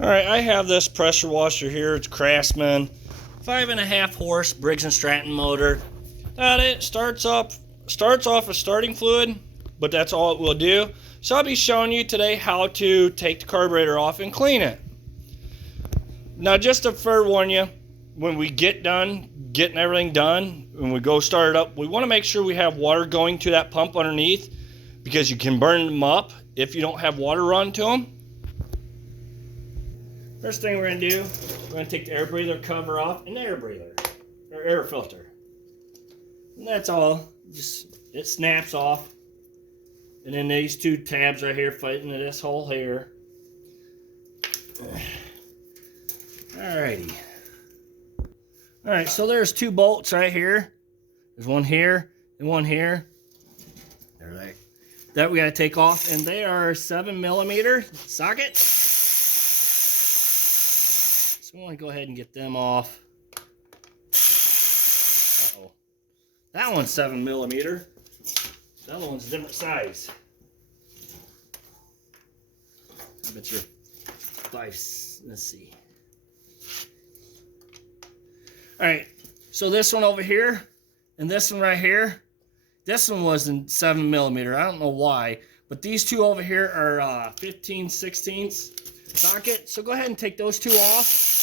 Alright, I have this pressure washer here. It's Craftsman, 5.5 horse Briggs Stratton motor. It starts off with starting fluid, but that's all it will do. So I'll be showing you today how to take the carburetor off and clean it. Now, just to forewarn you, when we get done getting everything done, when we go start it up, we want to make sure we have water going to that pump underneath, because you can burn them up if you don't have water run to them. First thing we're going to do, we're going to take the air breather cover off and the air breather, or air filter. And that's all. Just, it snaps off. And then these two tabs right here fit into this hole here. Alrighty. Alright, so there's two bolts right here. There's one here and one here. There they. That we got to take off, and they are 7mm socket. So I want to go ahead and get them off. Uh-oh. That one's 7mm. The other one's a different size. I bet you're 5. Let's see. Alright, so this one over here and this one right here. This one wasn't 7mm. I don't know why. But these two over here are 15/16 socket. So go ahead and take those two off.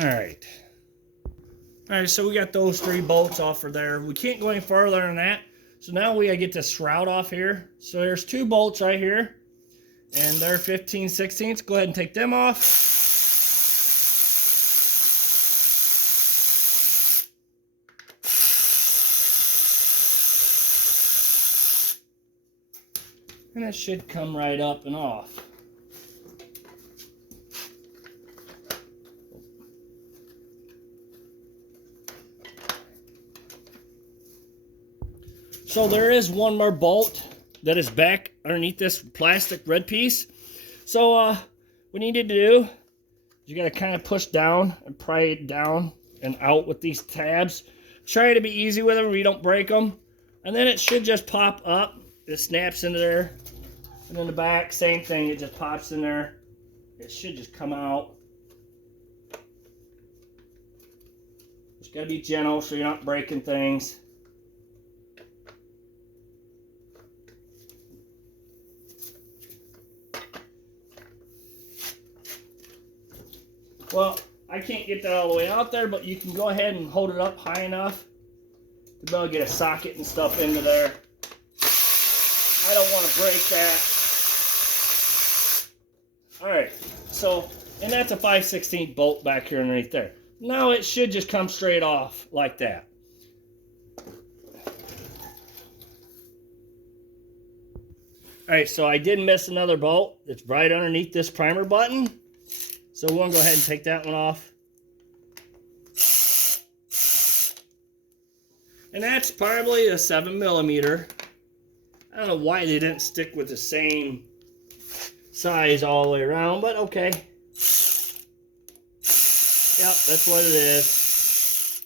Alright. Alright, so we got those 3 bolts off of there. We can't go any further than that. So now we gotta get this shroud off here. So there's 2 bolts right here. And they're 15/16. Go ahead and take them off. And it should come right up and off. So there is one more bolt that is back underneath this plastic red piece. So what you need to do is you got to kind of push down and pry it down and out with these tabs. Try to be easy with them where you don't break them. And then it should just pop up. It snaps into there. And then the back, same thing. It just pops in there. It should just come out. Just got to be gentle so you're not breaking things. Well, I can't get that all the way out there, but you can go ahead and hold it up high enough to be able to get a socket and stuff into there. I don't want to break that. Alright, so, and that's a 5/16 bolt back here underneath there. Now it should just come straight off like that. Alright, so I did miss another bolt. It's right underneath this primer button. So we'll go ahead and take that one off. And that's probably a 7mm. I don't know why they didn't stick with the same size all the way around, but okay. Yep, that's what it is.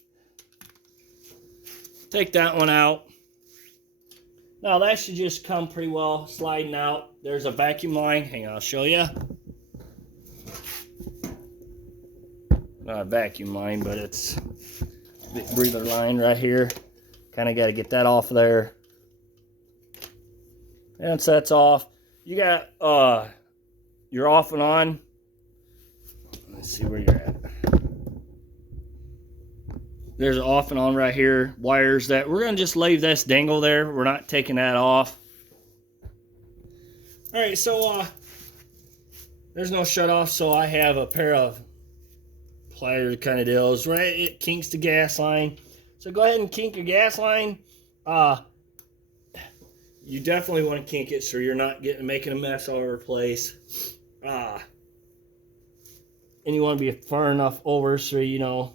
Take that one out. Now that should just come pretty well sliding out. There's a vacuum line. Hang on, I'll show you. Not a vacuum line, but it's a breather line right here. Kind of got to get that off there. And once that's off, you got your off and on. Let's see where you're at. There's an off and on right here. Wires that we're going to just leave this dangle there. We're not taking that off. All right, so there's no shut off, so I have a pair of pliers kind of deals, right? It kinks the gas line. So go ahead and kink your gas line. You definitely want to kink it so you're not making a mess all over the place. And you want to be far enough over so you know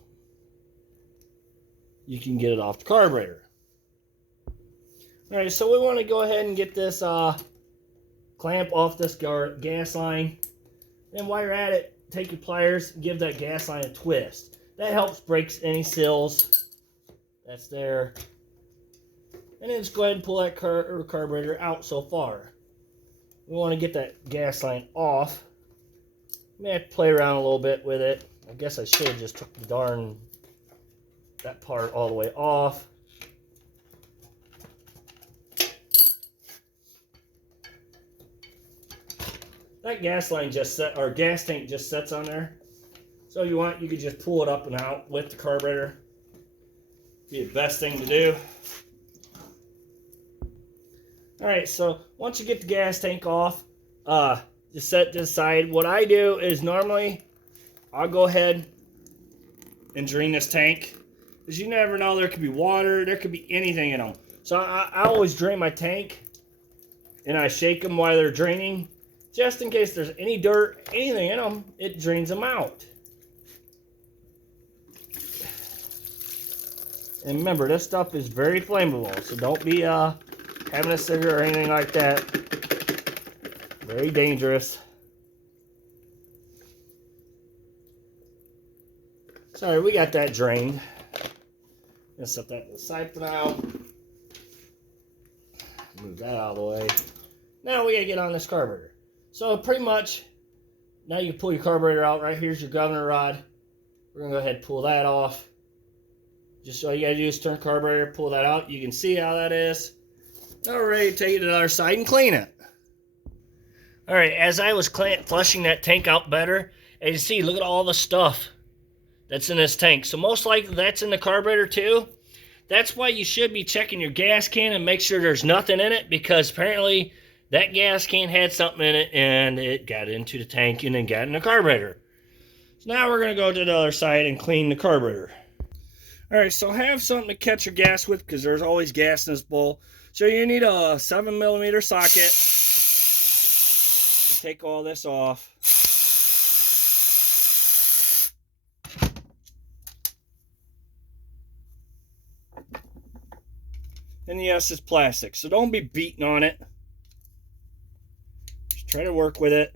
you can get it off the carburetor. Alright, so we want to go ahead and get this clamp off this gas line. And while you're at it, take your pliers, give that gas line a twist. That helps break any seals that's there. And then just go ahead and pull that carburetor out so far. We want to get that gas line off. May have to play around a little bit with it. I guess I should have just took that part all the way off. That gas line or gas tank just sets on there. So if you want, you could just pull it up and out with the carburetor. Be the best thing to do. Alright, so once you get the gas tank off, just set this aside. What I do is normally I'll go ahead and drain this tank. Because you never know, there could be water, there could be anything in them. So I always drain my tank and I shake them while they're draining. Just in case there's any dirt, anything in them, it drains them out. And remember, this stuff is very flammable, so don't be having a cigarette or anything like that. Very dangerous. Sorry, we got that drained. Gonna set that to the side for now. Move that out of the way. Now we gotta get on this carburetor. So pretty much, now you can pull your carburetor out. Right here's your governor rod. We're gonna go ahead and pull that off. Just all you gotta do is turn the carburetor, pull that out. You can see how that is. Now we're ready to take it to the other side and clean it. Alright, as I was flushing that tank out better, as you see, look at all the stuff that's in this tank. So most likely that's in the carburetor too. That's why you should be checking your gas can and make sure there's nothing in it, because apparently that gas can had something in it and it got into the tank and then got in the carburetor. So now we're going to go to the other side and clean the carburetor. Alright, so have something to catch your gas with, because there's always gas in this bowl. So you need a 7mm socket to take all this off. And yes, it's plastic, so don't be beating on it. Just try to work with it.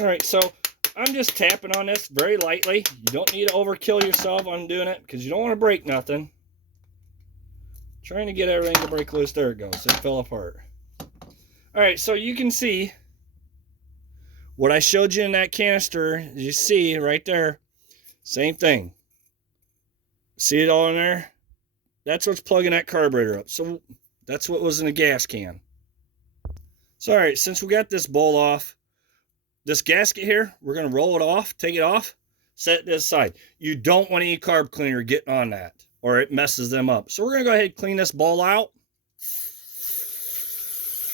Alright, so I'm just tapping on this very lightly. You don't need to overkill yourself on doing it, because you don't want to break nothing. Trying to get everything to break loose. There it goes. It fell apart. Alright, so you can see what I showed you in that canister. You see right there. Same thing. See it all in there? That's what's plugging that carburetor up. So that's what was in the gas can. So alright, since we got this bowl off, this gasket here, we're going to roll it off, take it off, set it to the side. You don't want any carb cleaner getting on that, or it messes them up. So we're going to go ahead and clean this bowl out.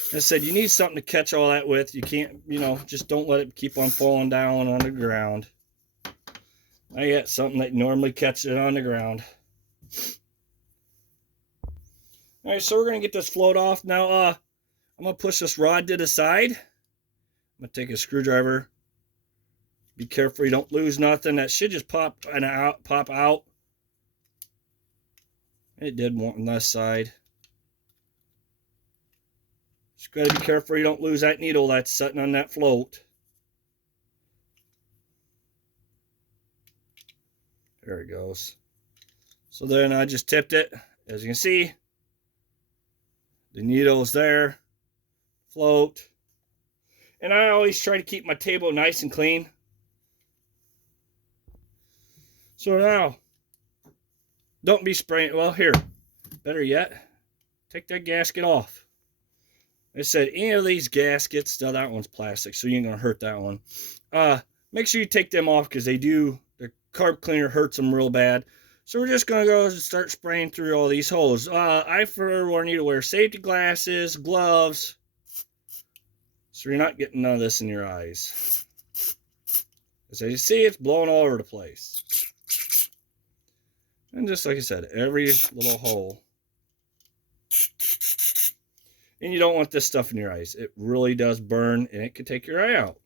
As I said, you need something to catch all that with. You can't, just don't let it keep on falling down on the ground. I got something that normally catches it on the ground. Alright, so we're going to get this float off. Now, I'm going to push this rod to the side. I'm going to take a screwdriver. Be careful you don't lose nothing. That should just pop out. It did one on this side. Just got to be careful you don't lose that needle that's sitting on that float. There it goes. So then I just tipped it. As you can see, the needle's there. Float. And I always try to keep my table nice and clean. So now, don't be spraying. Well, here, better yet, take that gasket off. I said, any of these gaskets, now that one's plastic, so you ain't going to hurt that one. Make sure you take them off, because the carb cleaner hurts them real bad. So we're just going to go and start spraying through all these holes. I forewarn you to wear safety glasses, gloves, so you're not getting none of this in your eyes. As you see, it's blowing all over the place. And just like I said, every little hole. And you don't want this stuff in your eyes. It really does burn, and it could take your eye out.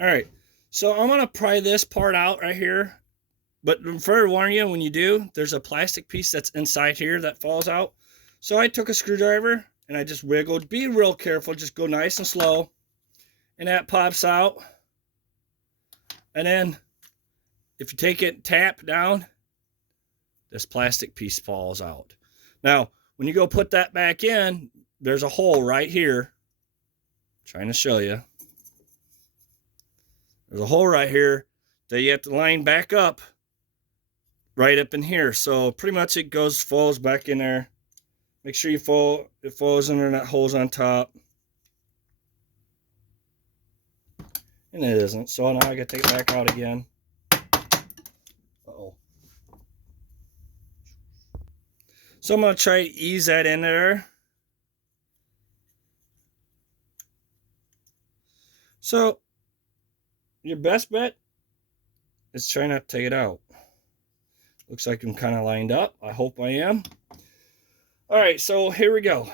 All right, so I'm gonna pry this part out right here. But before I warn you, when you do, there's a plastic piece that's inside here that falls out. So I took a screwdriver and I just wiggled. Be real careful, just go nice and slow. And that pops out. And then if you take it, tap down, this plastic piece falls out. Now, when you go put that back in, there's a hole right here. I'm trying to show you. There's a hole right here that you have to line back up, right up in here. So pretty much it falls back in there. Make sure it falls in there and that hole's on top. And it isn't. So now I gotta take it back out again. Uh-oh. So I'm gonna try to ease that in there. So your best bet is try not to take it out. Looks like I'm kind of lined up. I hope I am. All right, so here we go.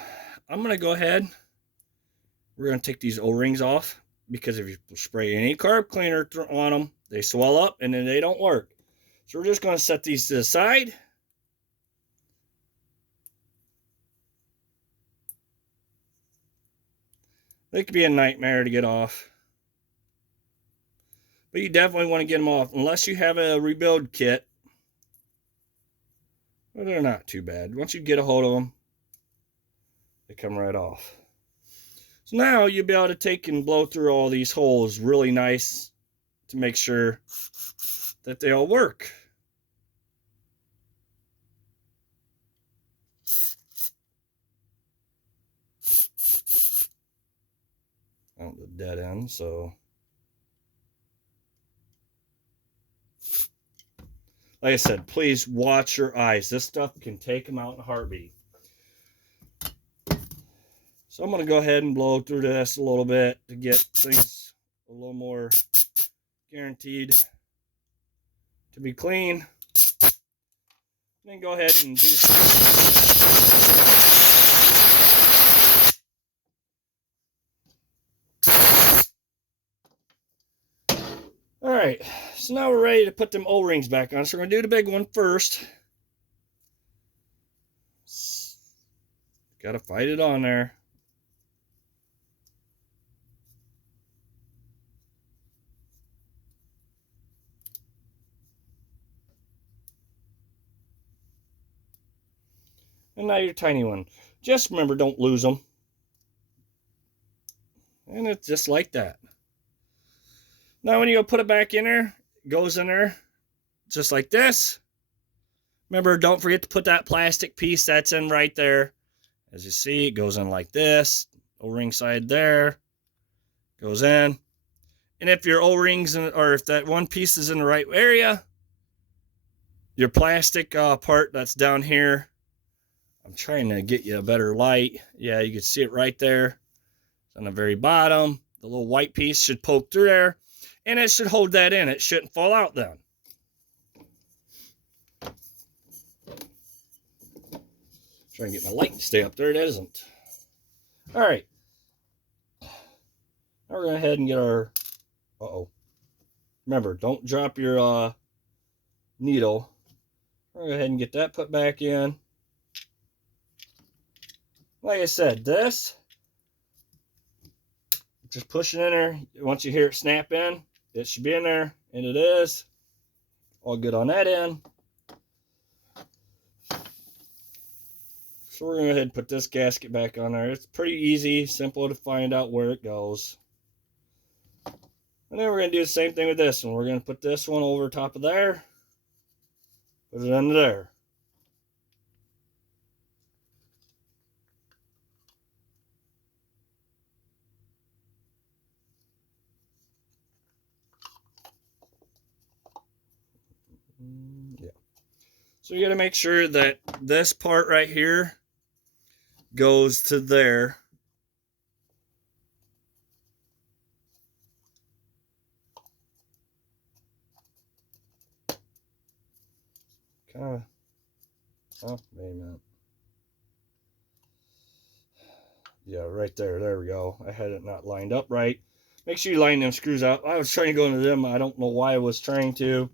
I'm gonna go ahead. We're gonna take these O-rings off, because if you spray any carb cleaner on them, they swell up and then they don't work. So we're just gonna set these to the side. They could be a nightmare to get off. But you definitely want to get them off, unless you have a rebuild kit. Well, they're not too bad. Once you get a hold of them, they come right off. So now you'll be able to take and blow through all these holes really nice to make sure that they all work. Oh, the dead end, so. Like I said, please watch your eyes. This stuff can take them out in a heartbeat. So I'm going to go ahead and blow through this a little bit to get things a little more guaranteed to be clean. And then go ahead and do. All right, so now we're ready to put them O-rings back on. So we're going to do the big one first. Got to fight it on there. And now your tiny one. Just remember, don't lose them. And it's just like that. Now when you go put it back in there, it goes in there just like this. Remember, don't forget to put that plastic piece that's in right there. As you see, it goes in like this. O-ring side there. Goes in. And if your O-rings, or if that one piece is in the right area, your plastic part that's down here, I'm trying to get you a better light. Yeah, you can see it right there. It's on the very bottom. The little white piece should poke through there. And it should hold that in. It shouldn't fall out then. Try and get my light to stay up there. It isn't. All right. Now we're going to go ahead and get our... Uh-oh. Remember, don't drop your needle. We're going to go ahead and get that put back in. Like I said, this, just push it in there. Once you hear it snap in, it should be in there, and it is. All good on that end. So we're going to go ahead and put this gasket back on there. It's pretty easy, simple to find out where it goes. And then we're going to do the same thing with this one. We're going to put this one over top of there. Put it under there. Yeah. So you got to make sure that this part right here goes to there. Kind of. Oh, wait a minute. Yeah, right there. There we go. I had it not lined up right. Make sure you line them screws up. I was trying to go into them. I don't know why I was trying to.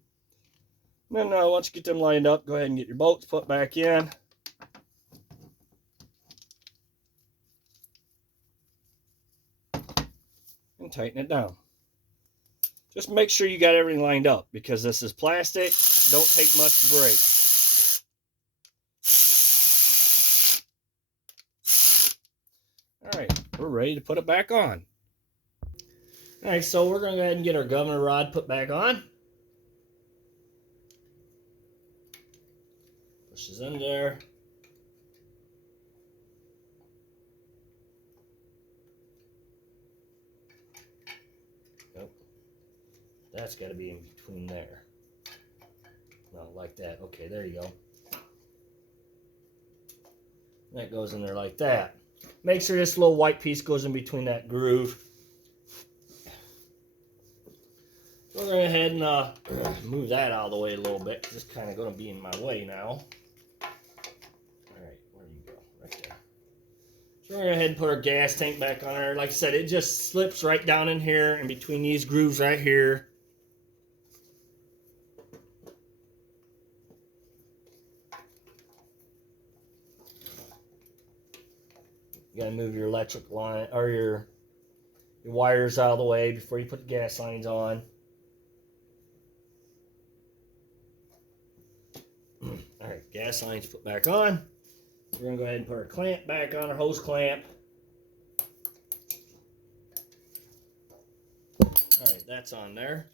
And then once you get them lined up, go ahead and get your bolts put back in. And tighten it down. Just make sure you got everything lined up because this is plastic. Don't take much to break. All right, we're ready to put it back on. All right, so we're going to go ahead and get our governor rod put back on. Pushes in there. Nope. That's got to be in between there. No, like that. Okay, there you go. That goes in there like that. Make sure this little white piece goes in between that groove. We're going to go ahead and move that out of the way a little bit. It's kind of going to be in my way now. Alright, where do you go? Right there. So we're going to go ahead and put our gas tank back on there. Like I said, it just slips right down in here in between these grooves right here. You got to move your electric line or your wires out of the way before you put the gas lines on. Alright, gas lines put back on. We're going to go ahead and put our clamp back on, our hose clamp. Alright, that's on there.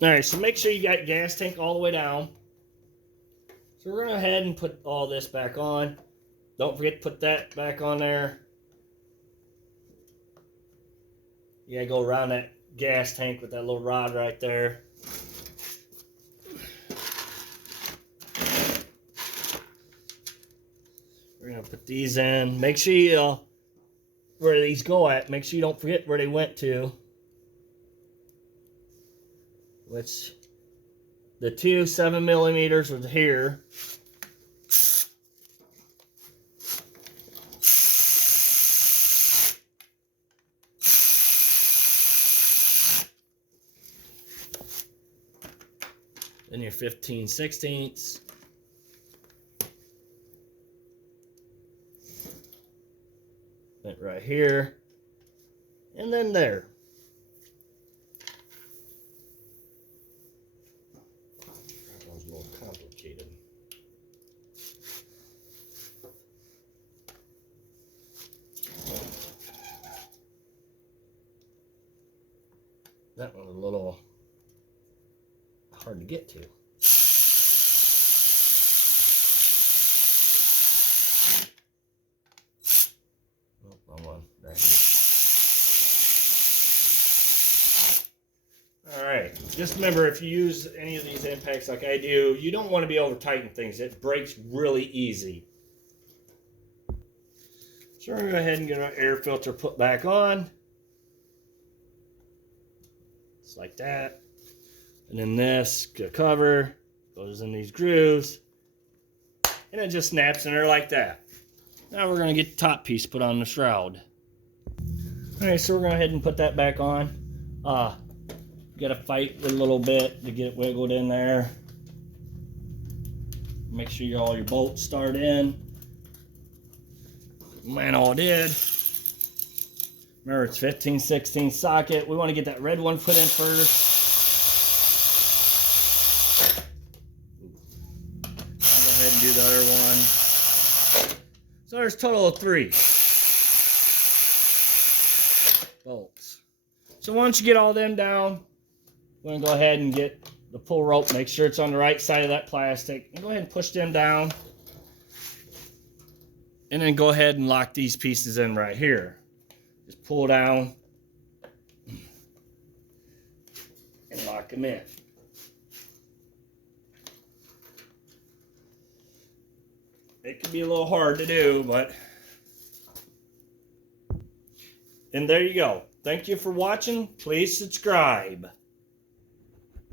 Alright, so make sure you got gas tank all the way down. So we're going to go ahead and put all this back on. Don't forget to put that back on there. You got to go around that gas tank with that little rod right there. We're going to put these in. Make sure you, where these go at, make sure you don't forget where they went to. Which, the two 7mm was here. Then your 15/16. Went right here. And then there. That one's a little complicated. That one's a little hard to get to. Oh, wrong one. Right here. Alright, just remember if you use any of these impacts like I do, you don't want to be over tightening things. It breaks really easy. So we're going to go ahead and get our air filter put back on. Just like that. And then this cover goes in these grooves. And it just snaps in there like that. Now we're going to get the top piece put on the shroud. Alright, so we're going to go ahead and put that back on. Got to fight a little bit to get it wiggled in there. Make sure all your bolts start in. Man, all did. Remember, it's 15/16 socket. We want to get that red one put in first. I'll go ahead and do the other one. So there's a total of 3 bolts. So once you get all them down, we're going to go ahead and get the pull rope. Make sure it's on the right side of that plastic. And go ahead and push them down. And then go ahead and lock these pieces in right here. Just pull down and lock them in. It can be a little hard to do, but... And there you go. Thank you for watching. Please subscribe.